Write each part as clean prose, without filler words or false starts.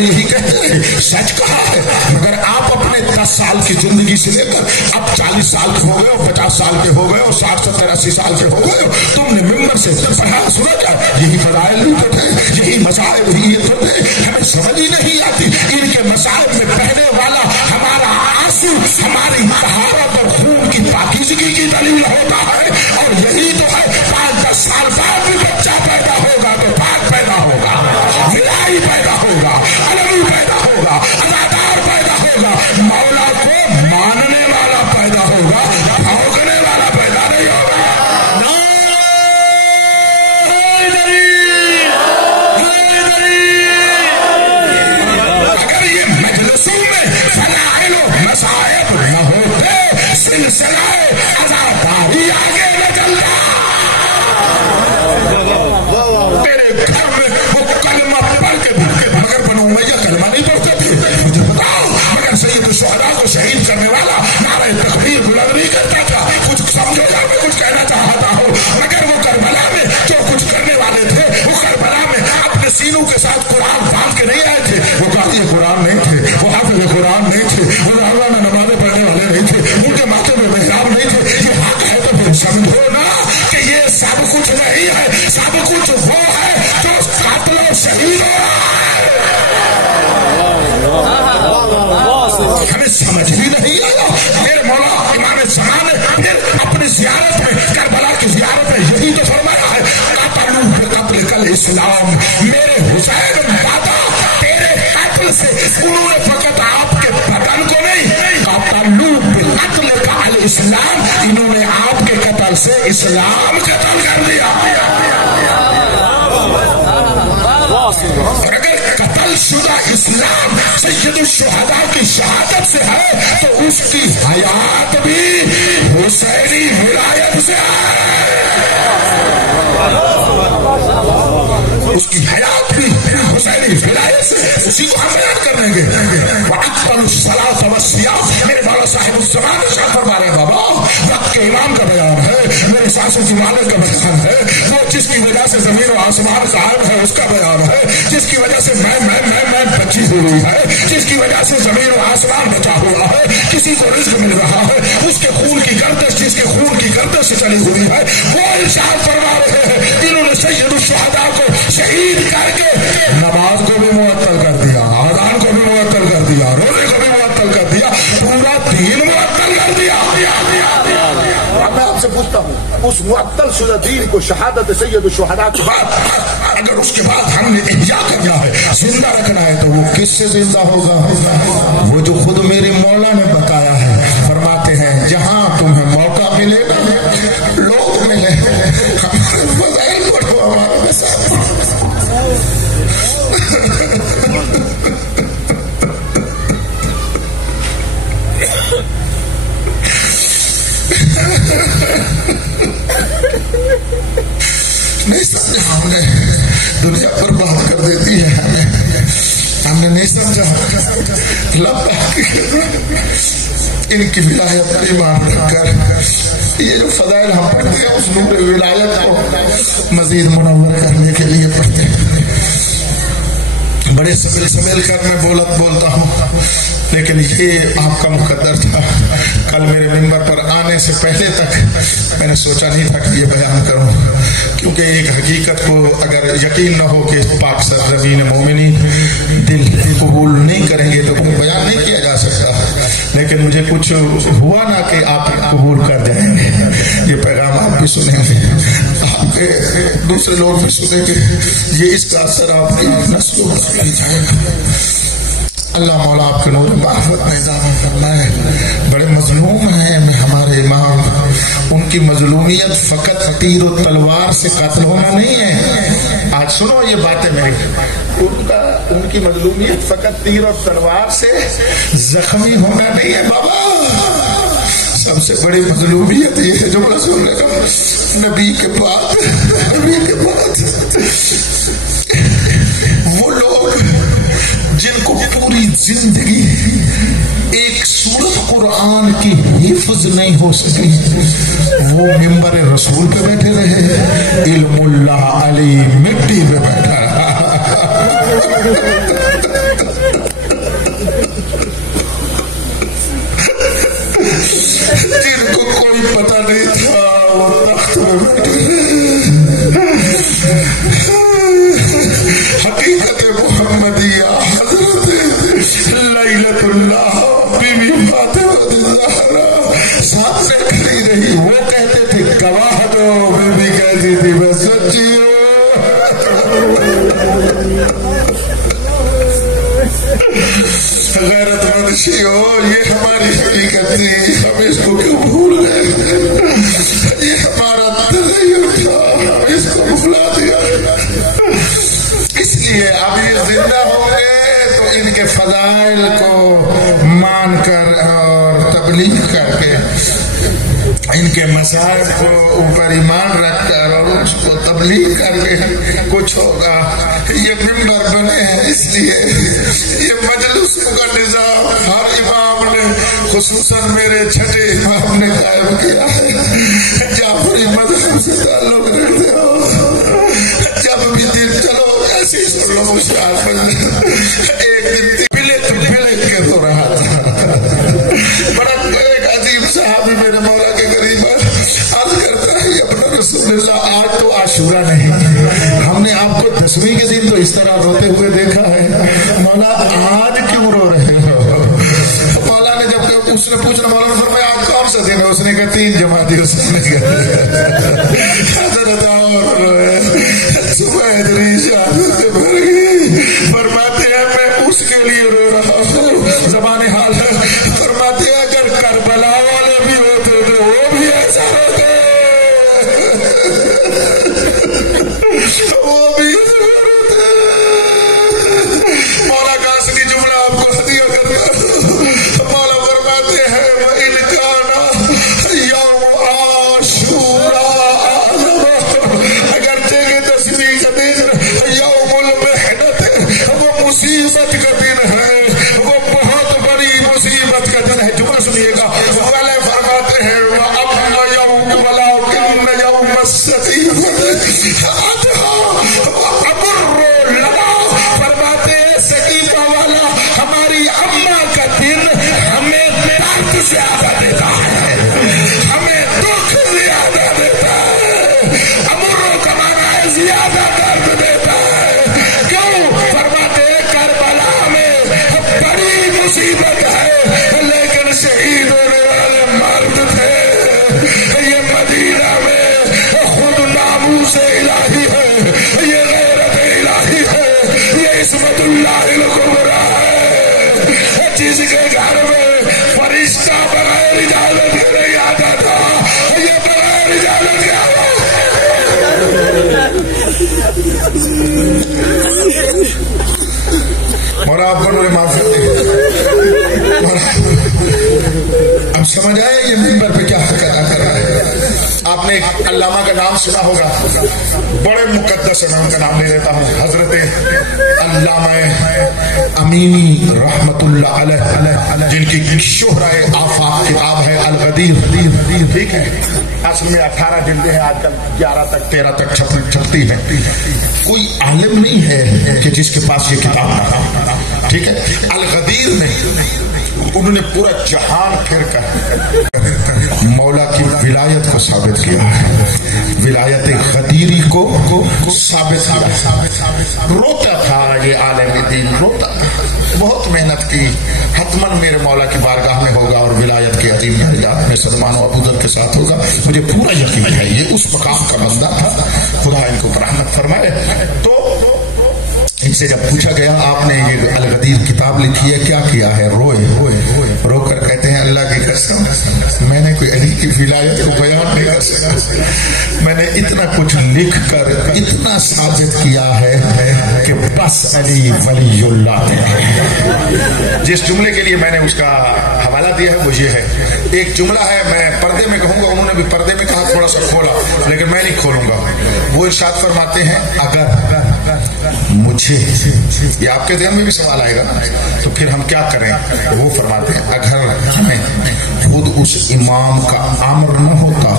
یہی کہتے ہیں سچ کہا ہے، مگر آپ اپنے 10 سال کی زندگی سے لے کر اب 40 سال کے ہو گئے ہو، 50 سال کے ہو گئے ہو، 60 70 80 سال کے ہو گئے ہو، تم نے ممبر سے پڑھا سنا کیا؟ یہی فضائل نہیں تھے، یہی مسائل ہی تھے، ہمیں سمجھ ہی نہیں آتی۔ ان کے مسائل میں پہنے والا ہمارا آنسو ہماری طہارت اور خون کی پاکیزگی کی دلیل ہوتا ہے، اور یہی تو ہے 5-10 سال بعد بھی بچہ پیدا ہوگا تو پاک پیدا ہوگا، ولائی پیدا ہوگا، علوی پیدا ہوگا، ادادار پیدا ہوگا، مولا کو ماننے والا پیدا ہوگا، بھونکنے والا پیدا نہیں ہوگا۔ اگر یہ مجلسوں میں فضائل و مصائب نہ ہوتے، سلسلہ عزاداری آگے نہ چلتا۔ تیرے گھر میں وہ کلمہ پڑھ کے مگر بنو امیہ کلمہ نہیں پڑھتے تھے، مجھے بتاؤ، مگر سید الشہداء کو شہید کرنے والا نعرہ تکبیر بلند نہیں کرتا تھا۔ کچھ سمجھو یا میں کچھ کہنا چاہتا ہوں، مگر وہ کربلا میں جو کچھ کرنے والے تھے، وہ کربلا میں اپنے سینوں کے ساتھ قرآن باندھ کے نہیں آئے تھے۔ وہ قاری قرآن نہیں تھے، وہ حافظ قرآن نہیں تھے، وہ روزانہ نمازیں پڑھنے والے نہیں تھے، ان کے ماتھے میں محراب نہیں تھے۔ یہ حق ہے تو پھر سمجھو نا کہ یہ سب کچھ نہیں ہے، سب کچھ وہ ہے جو قاتل و شہید ہو رہا ہے۔ ہمیں سمجھ بھی نہیں آیا۔ میرے مولا امام زمان نے پھر اپنی زیارت میں، کربلا کی زیارت میں یہی تو فرمایا ہے، قاتلوا بقتل کل اسلام، میرے حسین دادا تیرے قتل سے انہوں نے فقط آپ کے بدن کو نہیں، قاتلوا بقتل کل اسلام، انہوں نے آپ کے قتل سے اسلام قتل کر دیا۔ اور اگر قتل شدہ اسلام سید الشہداء کی شہادت سے ہے تو اس کی حیات بھی حسینی ولایت سے ہے، اس کی حیات بھی حسینی ولایت سے، اسی کو ہم بیان کر لیں گے۔ وَأَقْبَلُ الصَّلَاةَ وَالصِّيَامَ، میرے مولا صاحب الزمان ارشاد فرما رہے ہیں، بابا وقت کے امام کا بیان ہے، میرے ساسو کی والد کا بیان ہے، وہ جس کی وجہ سے زمین و آسمان قائم ہے اس کا بیان ہے، جس کی وجہ سے میں بچی ہوئی ہے، جس کی وجہ سے زمین و آسمان بچا ہوا ہے، کسی کو رزق مل رہا ہے، اس کے خون کی گردش جس کے خون کی گردش سے چلی ہوئی ہے، وہ ارشاد فرما رہے ہیں جنہوں نے سید الشہداء کو شہید کر کے نماز کو بھی معطل کر دیا، اذان کو بھی معطل کر دیا، روزے کو بھی معطل کر دیا، پورا دین معطل کر دیا۔ میں آپ سے پوچھتا ہوں، اس معطل شدہ دین کو شہادت سید الشہداء کے بعد اگر اس کے بعد ہم نے احیا کرنا ہے، زندہ رکھنا ہے، تو وہ کس سے زندہ ہوگا؟ وہ جو خود میرے مولا نے بتایا ہے، فرماتے ہیں جہاں تمہیں موقع ملے گا، لوگ ملے، فضائل پڑھو ہمارے ساتھ۔ نہیں سمجھا ہم نے، دنیا پر بات کر دیتی ہے ہم نے نہیں سمجھا۔ ان کی ولایت پر ایمان رکھ کر یہ جو فضائل ہم پڑھتے ہیں اس نور ولایت کو مزید منور کرنے کے لیے پڑھتے ہیں۔ بڑے سمیل کر میں بولتا ہوں، لیکن یہ آپ کا مقدر تھا۔ کل میرے ممبر پر آنے سے پہلے تک میں نے سوچا نہیں تھا کہ یہ بیان کروں، کیونکہ ایک حقیقت کو اگر یقین نہ ہو کہ پاک سرزمین مومنی دل قبول نہیں کریں گے تو بیان نہیں کیا جا سکتا، لیکن مجھے کچھ ہوا نا کہ آپ قبول کر جائیں گے، یہ پیغام آپ بھی سنیں گے، آپ کے دوسرے لوگ بھی سنیں گے، یہ اس کا اثر آپ کی نسلوں پر لگ جائے گا۔ اللہ مولا آپ کے نور معرفت میں اضافہ فرمائے۔ بڑے مظلوم ہیں ہمارے امام، ان کی مظلومیت فقط تیر و تلوار سے قتل ہونا نہیں ہے۔ آج سنو یہ باتیں میری، ان کی مظلومیت فقط تیر و تلوار سے زخمی ہونا نہیں ہے بابا، سب سے بڑی مظلومیت یہ ہے، جملہ سن لینا، نبی کے بعد وہ لوگ جن کو پوری زندگی ایک سورت قرآن کی حفظ نہیں ہو سکی، وہ ممبر رسول پہ بیٹھے رہے، علم اللہ علی مٹی پہ بیٹھا۔ بخشی ہو، یہ ہماری حقیقت تھی، ہم اس کو کیوں بھول گئے؟ یہ ہمارا تغیر تھا، ہم اس کو بھلا دیا۔ اس لیے اب یہ زندہ ہو گئے تو ان کے فضائل کو مان کر اور تبلیغ کر کے، ان کے مذاہب کو اوپر ایمان رکھ کر اور اس کو تبلیغ کر کے کچھ ہوگا۔ یہ ممبر بنے ہیں اس لیے، یہ مجلس کا نظام ہر امام نے، خصوصاً میرے چھٹے امام نے قائم کیا ہے۔ جعفری مذہب سے تعلق رکھتے ہو، جب بھی دن چلو ایسے لوگ ایک دن پلک کے تو رہا تھا۔ بڑا ایک عظیم صحابی میرے مولا کے قریب عرض کرتا ہے، اپنا رسول اللہ آج تو عاشورہ نہیں، ہم نے آپ کو 10ویں کے دن تو اس طرح روتے ہوئے دیکھا ہے، مولا آج کیوں رو رہے ہو؟ مولا نے جب اس نے پوچھا، مولا نے فرمایا آج کون سا دن ہے؟ اس نے کہا 3 جمادی الثانی نے کہا حضرت اور روئے، صبح اتنی شہادت سے بھر گئی۔ فرماتے ہیں میں اس کے لیے رو رہا ہوں، زبان حال ہے۔ فرماتے ہیں اگر کربلا والے بھی ہوتے تو وہ بھی ایسا ہوتے، وہ بھی ایسا ہوتے۔ مولا قاسمی جملہ آپ کو ہدیہ کرتا ہوں۔ مولا فرماتے ہیں وَإِنْ كَانَ يَوْمُ عَاشُورَاءَ اگرچہ کہ 10ویں کا دن یوم المحنت، وہ مصیبت کا دن ہے، وہ بہت بڑی مصیبت کا دن ہے۔ جملہ سنیے گا، والے فرماتے ہیں وَأَمَّا يَوْمُ وَلَٰكِنَّ يَوْمَ السَّقِيمَةِ أَضْحَىٰ وَأَبَرُّ لَنَا۔ فرماتے ہیں سقیفہ والا ہماری اماں کا دن ہمیں درد زیادہ دیتا ہے، ہمیں دکھ زیادہ دیتا ہے، امرو کا معنی ہے زیادہ درد دیتا ہے۔ کیوں؟ فرماتے ہیں کربلا میں بڑی مصیبت ہے، لیکن شہید ہونے والے مرد تھے۔ یہ مدینہ میں خود ناموس الہی ہے، یہ غیرت الہی ہے، یہ عصمت اللہ الکبریٰ ہے، جس کے گھر میں فرشتہ بغیر اجازت کے نہیں آتا تھا، یہ بغیر اجازت کے آیا۔ اور آپ کو معافی دے۔ اب سمجھ آئے یہ ممبر پہ کیا حق ادا کر رہا ہے؟ آپ نے علامہ کا نام سنا ہوگا، بڑے مقدس امام کا نام لے لیتا ہوں، حضرت علامہ امینی رحمت اللہ علیہ، جن کی شہرائے آفاق کتاب ہے الغدیر، ٹھیک ہے، اصل میں 18 جلدیں ہیں، آج کل 11 تک 13 تک چھپتی ہے۔ کوئی عالم نہیں ہے کہ جس کے پاس یہ کتاب نہ ہو، ٹھیک ہے۔ الغدیر میں انہوں نے پورا جہان پھر کر مولا کی ولایت کو ثابت کیا، ولایت غدیری کو ثابت کیا۔ روتا تھا یہ عالم دین، روتا، بہت محنت کی، حتماً میرے مولا کی بارگاہ میں ہوگا اور ولایت کے عظیم درجات میں سلمان و ابوذر کے ساتھ ہوگا، مجھے پورا یقین ہے۔ یہ اس مقام کا بندہ تھا، خدا ان کو رحمت فرمائے۔ تو ان سے جب پوچھا گیا آپ نے یہ الغدیر کتاب لکھی ہے، کیا کیا ہے؟ رو کر کہتے ہیں اللہ کی قسم میں نے کوئی علی کی ولایت کو بیان نہیں کر سکا، میں نے اتنا کچھ لکھ کر اتنا ثابت کیا ہے کہ بس علی ولی اللہ ہے۔ جس جملے کے لیے میں نے اس کا حوالہ دیا ہے وہ یہ ہے، ایک جملہ ہے، میں پردے میں کہوں گا، انہوں نے بھی پردے میں کہا، تھوڑا سا کھولا، لیکن میں نہیں کھولوں گا۔ وہ ارشاد فرماتے ہیں اگر مجھے، یہ آپ کے ذہن میں بھی سوال آئے گا تو پھر ہم کیا کریں؟ وہ فرماتے ہیں اگر ہمیں خود اس امام کا امر نہ ہوتا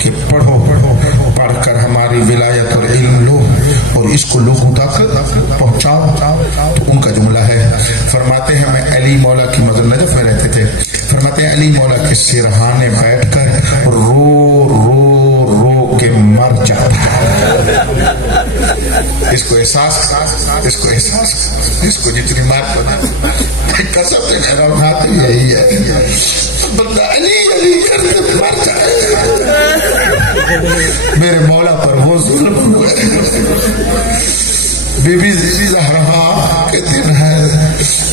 کہ پڑھو، پڑھ کر ہماری ولایت اور علم لو اور اس کو لوگوں تک پہنچاؤ، تو ان کا جملہ ہے، فرماتے ہیں میں علی مولا کی مدر نجف میں رہتے تھے، فرماتے ہیں علی مولا کے سرہانے بیٹھ کر رو رو رو کے مر جاتا۔ اس کو احساس، اس کو جتنی مار قسم سے کہہ رہا ہوں، ہاتھ یہی ہے، بندہ علی علی کرتے مر جائے۔ میرے مولا پر وہ ظلم ہوئے، بی بی زہرا کے دن ہے،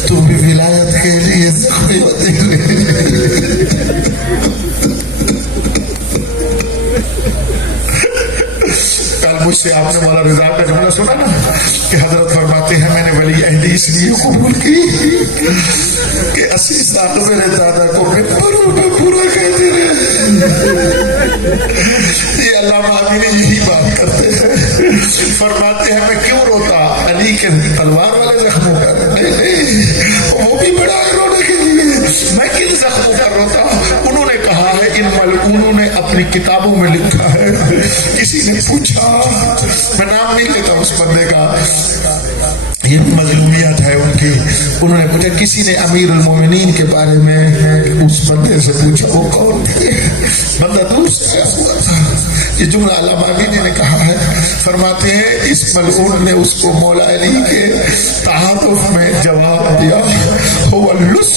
تو بھی ولایت کے لیے آپ نے مولا رضا کا جملہ سنا نا کہ حضرت فرماتے ہیں میں نے ولی عہدی اس لیے قبول کی کہ 80 سال میرے دادا کو ممبروں میں پورا کہتے رہے. یہ علامہ آمینی یہی بات کرتے ہیں. فرماتے ہیں میں کیوں روتا علی کے تلوار والے زخموں پر؟ نہیں وہ بھی بڑا ہے رونے کے لیے. میں کن زخموں پر روتا؟ انہوں نے کہا ہے ان ملعونوں نے اپنی کتابوں میں لکھا ہے. کسی نے پوچھا, میں نام نہیں لیتا اس بندے کا, یہ مظلومیت ہے ان کی. انہوں نے پوچھا کسی نے امیر المومنین کے بارے میں اس بندے سے پوچھا وہ کون تھے؟ بندہ دور سے آیا ہوا تھا. یہ جملہ علامہ آمینی نے کہا ہے. فرماتے ہیں اس ملعون نے اس کو مولا علی کے تعارف میں جواب دیا هو اللص.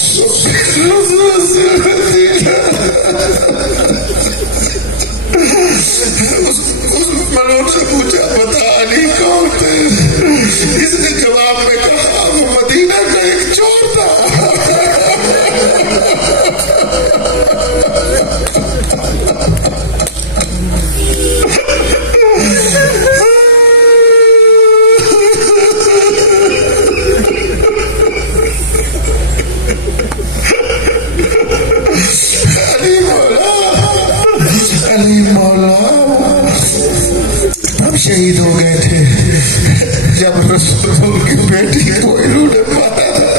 اس ملعون سے پوچھا بتا علی کون تھے؟ اس نے جواب میں کہا وہ مدینہ کا ایک چور تھا. شہید ہو گئے تھے جب رسول کی بیٹی کو انہوں نے مارا تھا.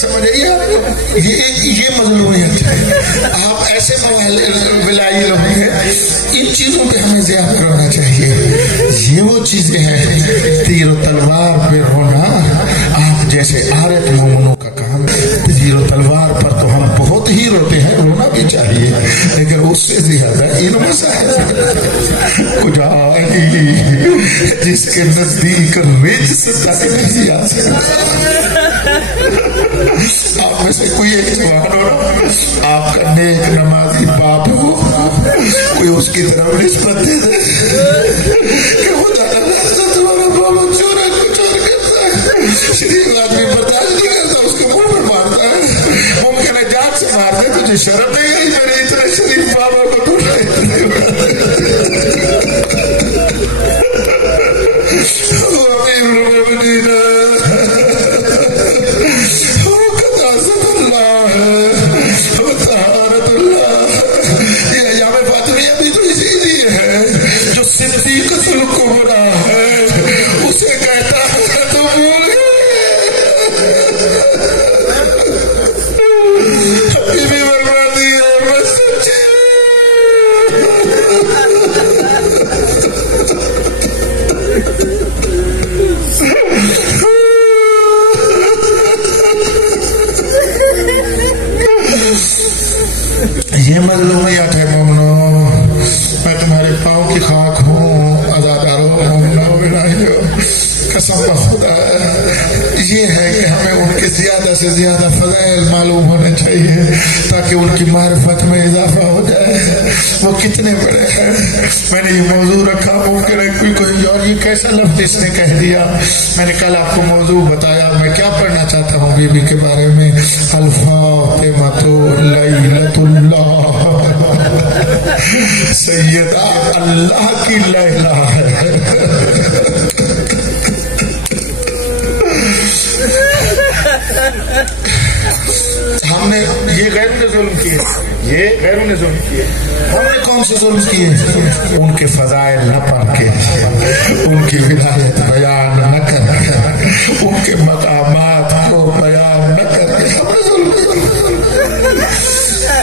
سمجھ آئیے یہ مظلومیت ہے. آپ ایسے ولائی لوگ ہیں, ان چیزوں پہ ہمیں زیادہ رونا چاہیے. یہ وہ چیزیں ہیں تیر و تلوار پہ رونا آپ جیسے عارت مومنوں کا کام. تیر و تلوار پر تو ہم بہت ہی روتے ہیں, رونا بھی چاہیے, لیکن اس سے زیادہ ان مسائل کجائی جس کے نزدیک رجس تک نہیں آ سکتا. آپ میں سے کوئی ایک جوان ہو, آپ کا نیک نمازی باپ ہو, کوئی اس کی طرف نسبت دے دے کہ خدا تمہارا بابا چور کرتا ہے, شریف آدمی برداشت نہیں کرتا, اس کے منہ میں مارتا ہے. ممکن ہے جان سے مار دے, تجھے شرم نہیں آئی میرے اتنے شریف بابا کو ٹوٹا یہ مظلومیت ہے. مومنو میں تمہارے پاؤں کی خاک ہوں, عزادارو مومنو بنائیو, قسم بخدا یہ ہے کہ ہمیں ان کے زیادہ سے زیادہ فضائل معلوم ہونے چاہیے تاکہ ان کی معرفت میں اضافہ ہو جائے. وہ کتنے بڑے ہیں. میں نے یہ موضوع رکھا, ممکن ہے کوئی اور یہ کیسا لفظ اس نے کہہ دیا. میں نے کل آپ کو موضوع بتایا, میں کیا پڑھنا چاہتا ہوں بی بی کے بارے میں. الفاطمۃ لیلۃ اللہ, سیدہ اللہ کی لیلہ ہے. ہم نے یہ غیروں نے ظلم کیے, یہ غیروں نے ظلم کیے. ہم نے کون سے ظلم کیے؟ ان کے فضائل نہ پڑھ کے, ان کی ولایت بیان نہ کر کے, ان کے مقامات کو بیان نہ کر کے ہم نے ظلم کیا.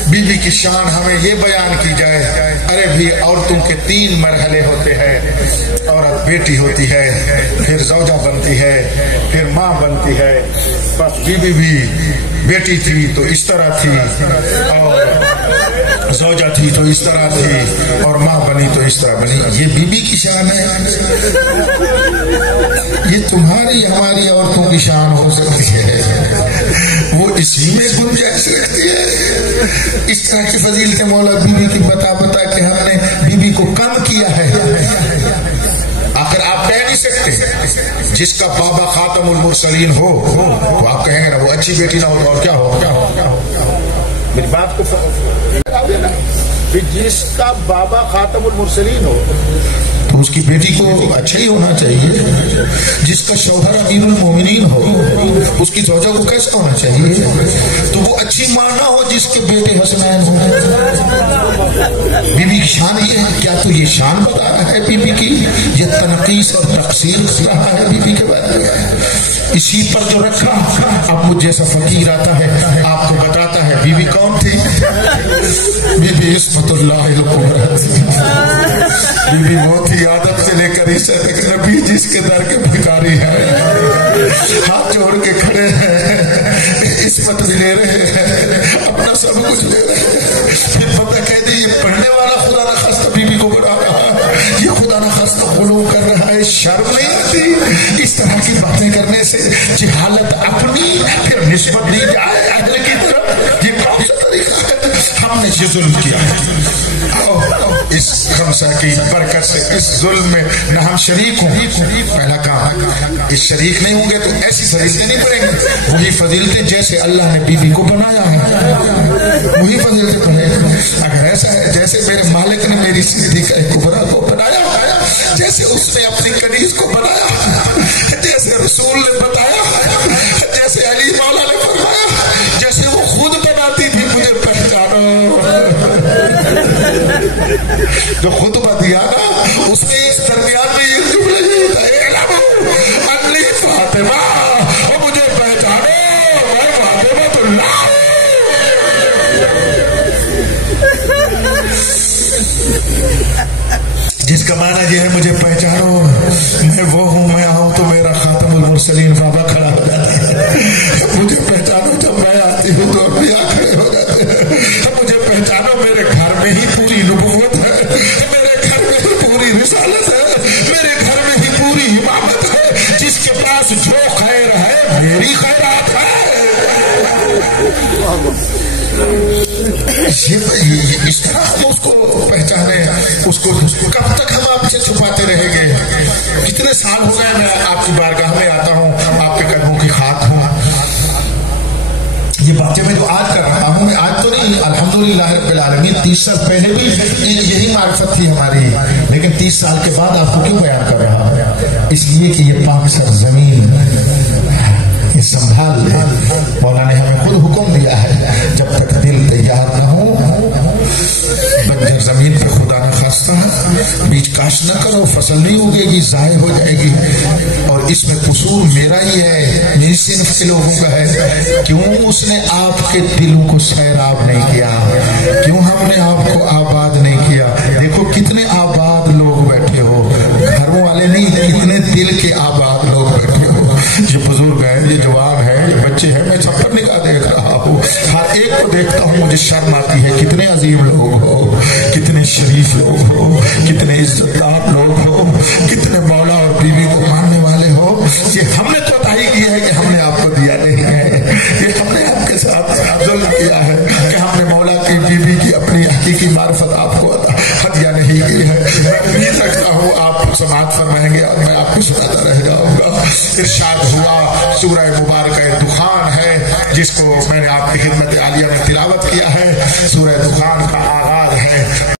بی بی کی شان ہمیں یہ بیان کی جائے. ارے بھی عورتوں کے 3 مرحلے ہوتے ہیں. عورت بیٹی ہوتی ہے, پھر زوجہ بنتی ہے, پھر ماں بنتی ہے. بس بی بی بھی بیٹی تھی تو اس طرح تھی, اور زوجہ تھی تو اس طرح تھی, اور ماں بنی تو اس طرح بنی. یہ بی بی کی شان ہے. یہ تمہاری ہماری عورتوں کی شان ہو سکتی ہے, وہ اسی میں گنجائش رکھتی ہے. اس طرح کی فضیلت مولا بی بی کی بتا بتا کے ہم نے بی بی کو کم کیا ہے. آخر آپ کہہ نہیں سکتے جس کا بابا خاتم المرسلین ہو تو آپ کہیں گے نا وہ اچھی بیٹی نہ ہو تو اور کیا ہو. میری بات کو کہ جس کا بابا خاتم المرسلین ہو تو اس کی بیٹی کو اچھا ہی ہونا چاہیے. جس کا شوہر امیر المومنین ہو اس کی زوجہ کو کیسا ہونا چاہیے؟ تو وہ اچھی ماں نہ ہو جس کے بیٹے حسنین ہوں. بی بی کی شان یہ ہے. کیا تو یہ شان بتا رہا ہے بی بی کی؟ یہ تنقیص اور تقصیر کر رہا ہے بی بی کے بارے میں؟ اسی پر جو رکھا. اب مجھ جیسا فقیر آتا ہے آپ کو بتاتا ہے بی بی کون تھی؟ بی بی عصمت اللہ الکبریٰ. بی بی وہ تھی آدم سے لے کر عیسیٰ تک نبی جس کے در کے بھکاری ہے. ہاتھ جوڑ کے کھڑے ہیں, عصمت بھی لے رہے ہیں, اپنا سب کچھ لے رہے ہیں. پھر پتہ کہتے ہیں یہ پڑھنے والا خدا نخواستہ بی بی کو بنا رہا ہے, یہ خدا نخواستہ غلو کر رہا ہے. شرم نہیں آتی اس طرح کی باتیں کرنے سے؟ جہالت اپنی پھر نسبت دی جائے اہل کی طرف, یہ کون سا طریقہ ہے؟ ہم نے یہ ظلم کیا اس خمسہ کی برکت سے. اس ظلم میں نہ ہم شریک ہوں. پہلا کام, اس شریک نہیں ہوں گے تو ایسی فضیلتیں نہیں پڑیں گے. وہی فضیلتیں جیسے اللہ نے بی بی کو بنایا ہے وہی فضیلتیں پڑھیں. اگر ایسا ہے جیسے میرے مالک نے میری صدیقہ کبریٰ کو بنایا, جیسے اس نے اپنی کنیز کو بنایا, جیسے رسول نے بتایا, جیسے علی مولا نے فرمایا, جیسے وہ خود بناتی تھی مجھے پہچانو. جو خطبہ دیا نا اس میں اس درمیان میں یہ جملہ یہ ہوتا ہے انلی فاطمہ, اور مجھے پہچانو میں فاطمہ اللہ. جس کا معنی یہ ہے مجھے پہچانو میں وہ ہوں, میں آؤں تو میرا خاتم المرسلین بابا کھڑا ہو جاتا ہے. مجھے پہچانو جب میں آتی ہوں تو انبیاء کھڑے ہو جاتے ہیں. مجھے پہچانو میرے گھر میں ہی پوری نبوت ہے, میرے گھر میں ہی پوری رسالت ہے, میرے گھر میں ہی پوری امامت ہے. جس کے پاس جو خیر ہے میری خیرات ہے. اس طرح ہم اس کو پہچانے. اس کو کب تک ہم آپ سے چھپاتے رہیں گے؟ کتنے سال ہو گئے میں آپ کی بارگاہ میں آتا ہوں, آپ کے قدموں کی خاک ہوں. یہ باتیں میں جو آج کر رہا ہوں, میں آج تو نہیں, الحمدللہ رب العالمین 30 سال پہلے بھی یہی معرفت تھی ہماری, لیکن 30 سال کے بعد آپ کو کیوں بیان کر رہا ہوں؟ اس لیے کہ یہ پاک سرزمین یہ سنبھال لے. مولا نے ہمیں خود حکم دیا ہے جب تک دل تیار نہ ہو بنجر زمین پہ خدا نہ خواستہ بیج کاشت نہ کرو, فصل نہیں اگے گی, ضائع ہو جائے گی. اور اس میں قصور میرا ہی ہے, میری صنف کے لوگوں کا ہے. کیوں اس نے آپ کے دلوں کو سیراب نہیں کیا؟ کیوں ہم نے آپ کو آباد نہیں کیا؟ دیکھو کتنے آباد لوگ بیٹھے ہو, گھروں والے نہیں, کتنے دل کے آباد لوگ بیٹھے ہو. یہ بزرگ ہے, یہ جوان ہے, یہ بچے ہیں, میں سب پر نگاہ دیکھ رہا ہوں, ہر ایک کو دیکھتا ہوں, مجھے شرم آتی ہے. کتنے عظیم لوگ ہو, کتنے شریف لوگ ہو, کتنے عزت دار لوگ ہو, کتنے مولا اور بیوی کو ماننے والے ہو. یہ ہم نے کوتاہی کی ہے کہ ہم نے آپ کو دیا نہیں ہے. یہ ہم نے آپ کے ساتھ ظلم کیا ہے کہ ہم نے مولا کی بیوی کی اپنی حقیقی معرفت آپ کو ہدیہ نہیں کی ہے. میں امید رکھتا ہوں آپ سماعت فرمائیں گے اور میں آپ کو سناتا رہ جاؤں گا. ارشاد ہوا, سورہ مبارکہ دخان ہے جس کو میں نے آپ کی خدمت عالیہ میں تلاوت کیا ہے. سورہ دخان کا آغاز ہے